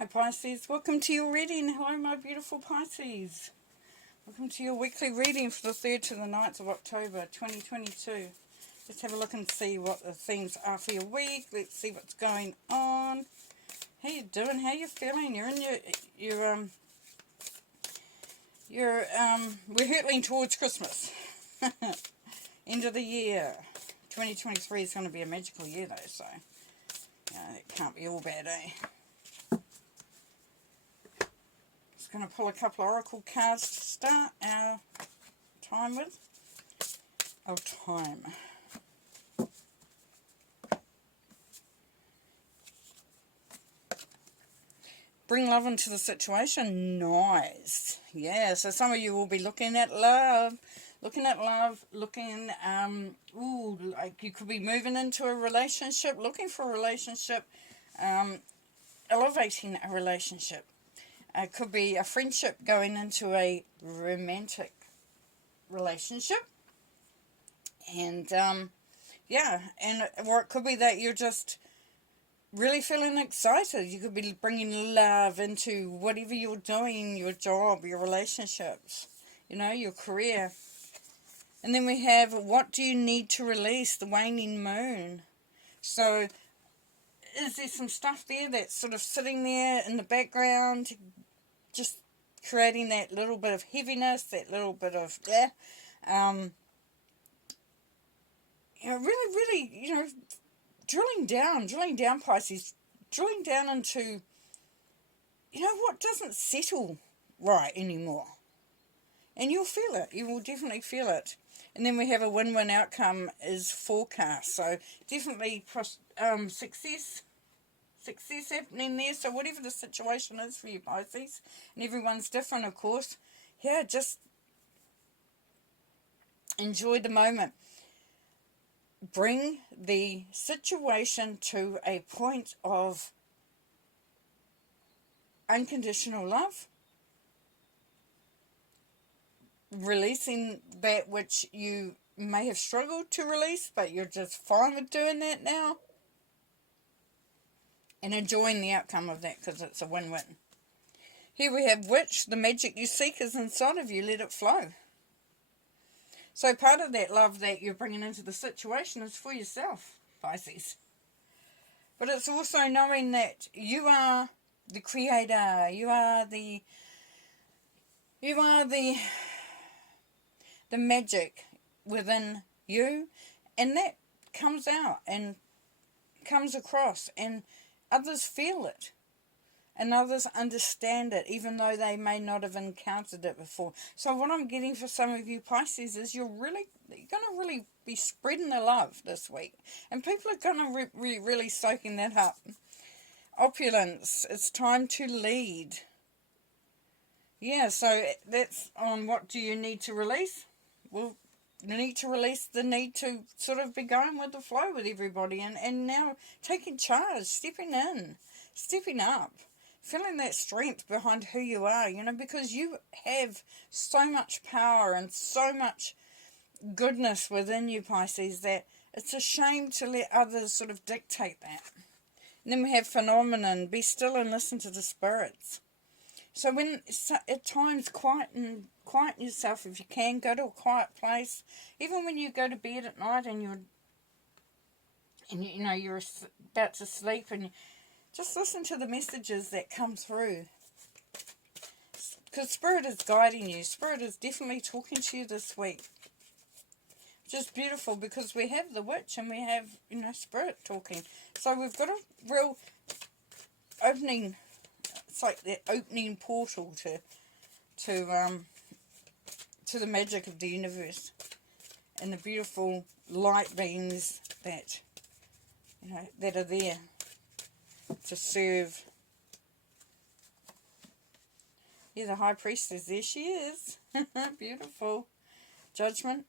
Hi Pisces, welcome to your reading. Hello my beautiful Pisces. Welcome to your weekly reading for the 3rd to the 9th of October 2022. Let's have a look and see what the themes are for your week. Let's see what's going on. How you doing? How you feeling? You're in we're hurtling towards Christmas. End of the year. 2023 is going to be a magical year though, so it can't be all bad, eh? Going to pull a couple of oracle cards to start our time with. Bring love into the situation. Nice. Yeah, so some of you will be looking at love. Like you could be moving into a relationship, looking for a relationship, elevating a relationship. It could be a friendship going into a romantic relationship. And, or it could be that you're just really feeling excited. You could be bringing love into whatever you're doing, your job, your relationships, your career. And then we have, what do you need to release? The waning moon. So, is there some stuff there that's sort of sitting there in the background, just creating that little bit of heaviness, that little bit of, really, drilling down, Pisces, drilling down into, what doesn't settle right anymore. And you'll feel it. You will definitely feel it. And then we have a win-win outcome is forecast. So definitely success happening there. So whatever the situation is for you Pisces, and everyone's different of course, just enjoy the moment. Bring the situation to a point of unconditional love, releasing that which you may have struggled to release, but you're just fine with doing that now. And enjoying the outcome of that because it's a win-win. Here we have Witch. The magic you seek is inside of you. Let it flow. So part of that love that you're bringing into the situation is for yourself, Pisces. But it's also knowing that you are the creator. You are the magic within you. And that comes out and comes across, and others feel it, and others understand it, even though they may not have encountered it before. So what I'm getting for some of you Pisces is you're going to really be spreading the love this week, and people are going to really soaking that up. Opulence, it's time to lead. Yeah, so that's on what do you need to release? Well, you need to release the need to sort of be going with the flow with everybody, and now taking charge, stepping in, stepping up, feeling that strength behind who you are, because you have so much power and so much goodness within you, Pisces, that it's a shame to let others sort of dictate that. And then we have phenomenon, be still and listen to the spirits. So when at times quieten yourself if you can, go to a quiet place. Even when you go to bed at night and you're about to sleep, and just listen to the messages that come through. Because Spirit is guiding you. Spirit is definitely talking to you this week. Which is beautiful because we have the Witch and we have, Spirit talking. So we've got a real opening. It's like the opening portal to the magic of the universe, and the beautiful light beings that that are there to serve. Yeah, the High Priestess, there she is. Beautiful. Judgment.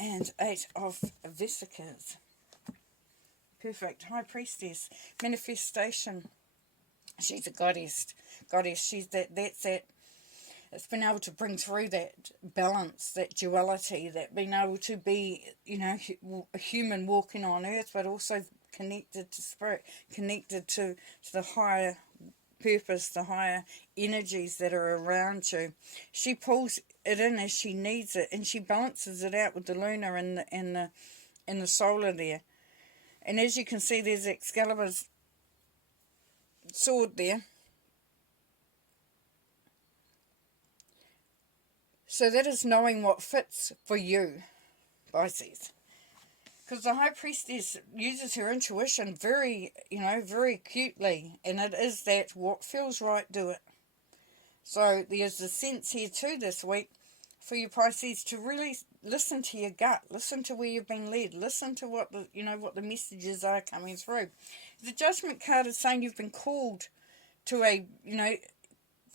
And 8 of Vesicas. Perfect. High Priestess. Manifestation. She's a goddess. She's that's that. It's been able to bring through that balance, that duality, that being able to be, a human walking on earth, but also connected to spirit, connected to the higher purpose, the higher energies that are around you. She pulls it in as she needs it, and she balances it out with the lunar and the solar there. And as you can see, there's Excalibur's sword there. So that is knowing what fits for you, Pisces. Because the High Priestess uses her intuition very, very acutely. And it is that what feels right, do it. So there's a sense here too this week for you, Pisces, to really listen to your gut. Listen to where you've been led. Listen to what the messages are coming through. The Judgment card is saying you've been called to a,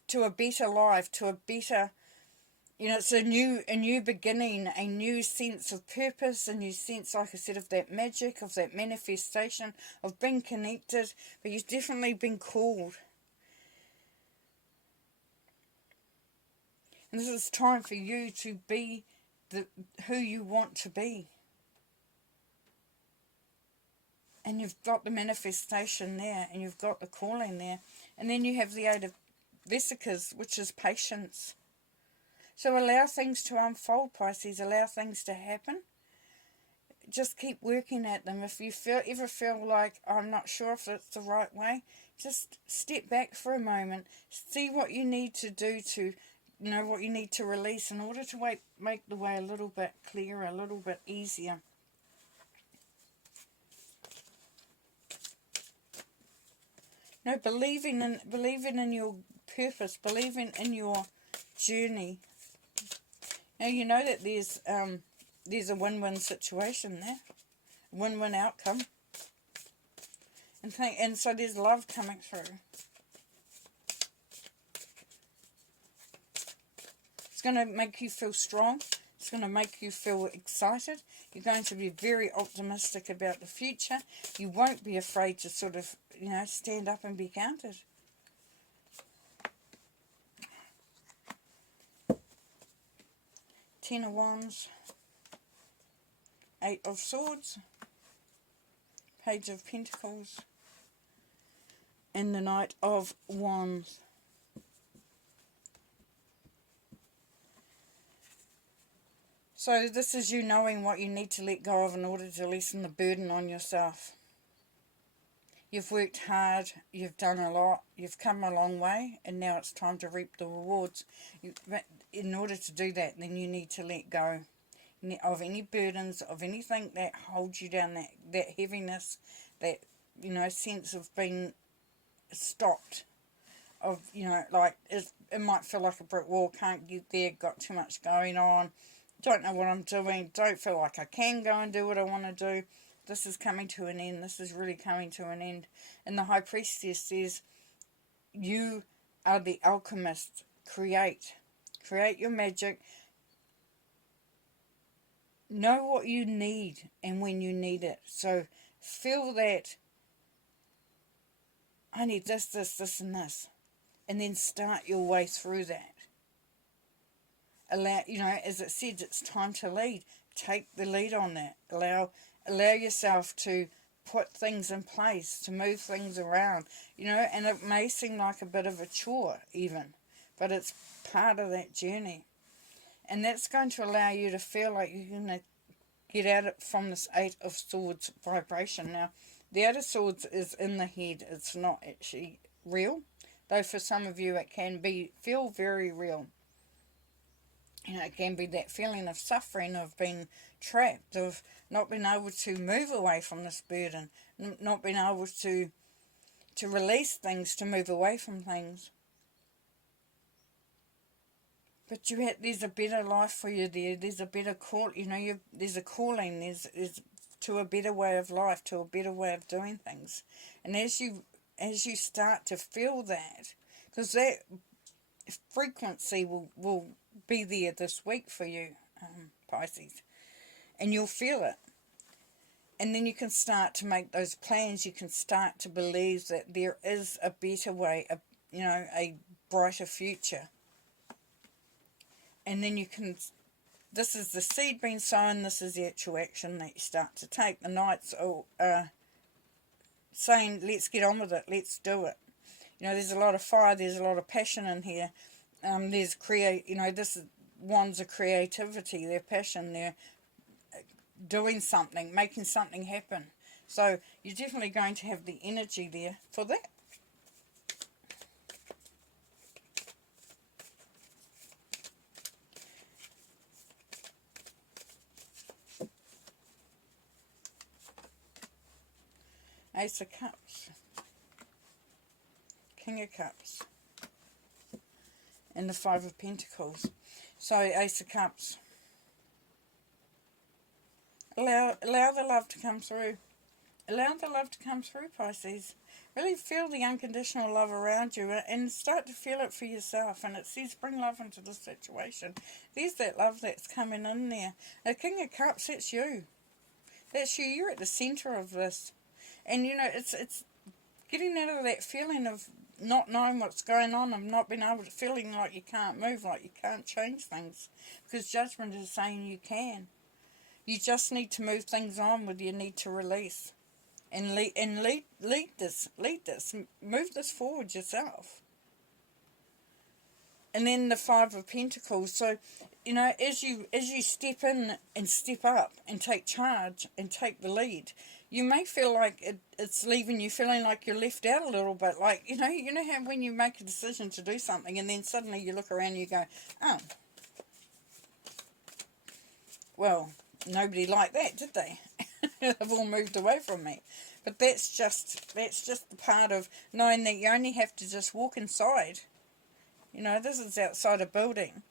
to a better life, to a better... it's a new beginning, a new sense of purpose, a new sense, like I said, of that magic, of that manifestation, of being connected. But you've definitely been called. And this is time for you to be who you want to be. And you've got the manifestation there, and you've got the calling there. And then you have the Eight of Vesicas, which is patience. So allow things to unfold, Pisces. Allow things to happen. Just keep working at them. If you ever feel like, I'm not sure if it's the right way, just step back for a moment. See what you need to do to, what you need to release in order to make the way a little bit clearer, a little bit easier. No, believing in your purpose, believing in your journey. Now you know that there's a win-win situation there, win-win outcome, and so there's love coming through. It's going to make you feel strong. It's going to make you feel excited. You're going to be very optimistic about the future. You won't be afraid to sort of, stand up and be counted. Ten of Wands, Eight of Swords, Page of Pentacles, and the Knight of Wands. So this is you knowing what you need to let go of in order to lessen the burden on yourself. You've worked hard, you've done a lot, you've come a long way, and now it's time to reap the rewards. But in order to do that, then you need to let go of any burdens, of anything that holds you down, that heaviness, that, sense of being stopped. Of, like, it might feel like a brick wall, can't get there, got too much going on, don't know what I'm doing, don't feel like I can go and do what I want to do. This is coming to an end. This is really coming to an end. And the High Priestess says, you are the alchemist. Create your magic. Know what you need and when you need it. So feel that I need this, this, and this. And then start your way through that. Allow, as it said, it's time to lead. Take the lead on that. Allow yourself to put things in place, to move things around, and it may seem like a bit of a chore even, but it's part of that journey. And that's going to allow you to feel like you're going to get out from this Eight of Swords vibration. Now, the Eight of Swords is in the head. It's not actually real, though for some of you it can feel very real. It can be that feeling of suffering, of being trapped, of not being able to move away from this burden, not being able to release things, to move away from things. But there's a better life for you there. There's a better call. There's a calling. There's to a better way of life, to a better way of doing things. And as you start to feel that, because that frequency will be there this week for you, Pisces, and you'll feel it. And then you can start to make those plans. You can start to believe that there is a better way, a brighter future. And then this is the seed being sown, this is the actual action that you start to take. The Knights are saying, let's get on with it, let's do it. You know, there's a lot of fire, there's a lot of passion in here. There's this is wands of creativity, their passion, they're doing something, making something happen. So you're definitely going to have the energy there for that. Ace of Cups, King of Cups, and the Five of Pentacles. So Ace of Cups. Allow the love to come through. Allow the love to come through, Pisces. Really feel the unconditional love around you and start to feel it for yourself. And it says bring love into the situation. There's that love that's coming in there. The King of Cups, that's you. That's you. You're at the centre of this. And, you know, it's getting out of that feeling of not knowing what's going on, of not being able to, feeling like you can't move, like you can't change things. Because Judgment is saying you can. You just need to move things on with your need to release. And lead this. Move this forward yourself. And then the Five of Pentacles. So, you know, as you step in and step up and take charge and take the lead, you may feel like it's leaving you feeling like you're left out a little bit. Like, you know how when you make a decision to do something and then suddenly you look around and you go, oh, well, nobody liked that, did they? They've all moved away from me. But that's just the part of knowing that you only have to just walk inside. You know, this is outside a building.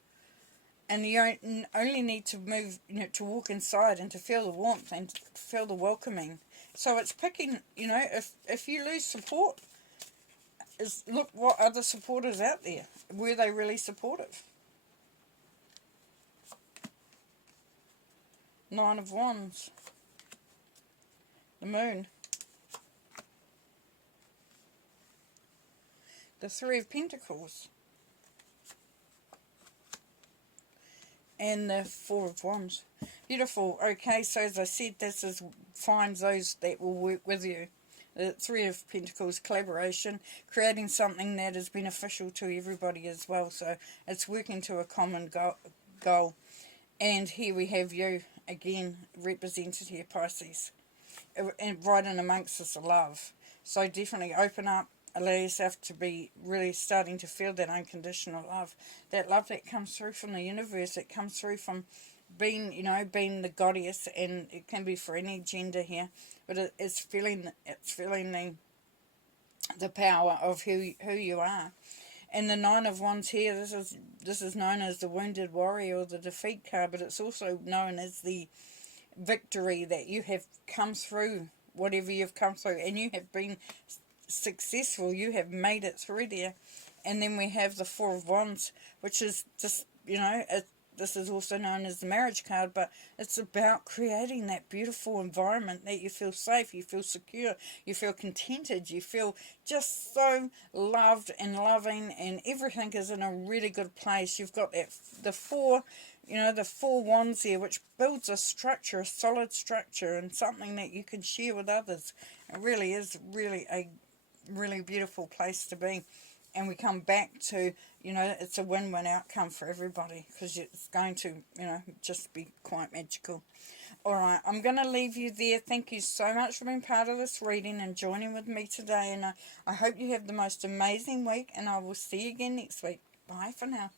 And you only need to move, you know, to walk inside and to feel the warmth and to feel the welcoming. So it's picking, you know, if you lose support, look what other supporters out there. Were they really supportive? Nine of Wands. The Moon. The Three of Pentacles. And the Four of Wands. Beautiful. Okay, so as I said, this finds those that will work with you. The Three of Pentacles, collaboration, creating something that is beneficial to everybody as well. So it's working to a common goal. And here we have you again represented here, Pisces. And right in amongst this love. So definitely open up. Allow yourself to be really starting to feel that unconditional love. That love that comes through from the universe. That comes through from being, you know, being the goddess. And it can be for any gender here. But it's feeling the power of who you are. And the Nine of Wands here, this is known as the Wounded Warrior or the Defeat card. But it's also known as the victory, that you have come through whatever you've come through. And you have been successful, you have made it through there. And then we have the Four of Wands, which is just, you know, this is also known as the Marriage card, but it's about creating that beautiful environment that you feel safe, you feel secure, you feel contented, you feel just so loved and loving, and everything is in a really good place. You've got that the four wands here, which builds a structure, a solid structure, and something that you can share with others. It really is a really beautiful place to be. And we come back to, you know, it's a win-win outcome for everybody, because it's going to, you know, just be quite magical. Alright, I'm going to leave you there. Thank you so much for being part of this reading and joining with me today. And I hope you have the most amazing week, and I will see you again next week. Bye for now.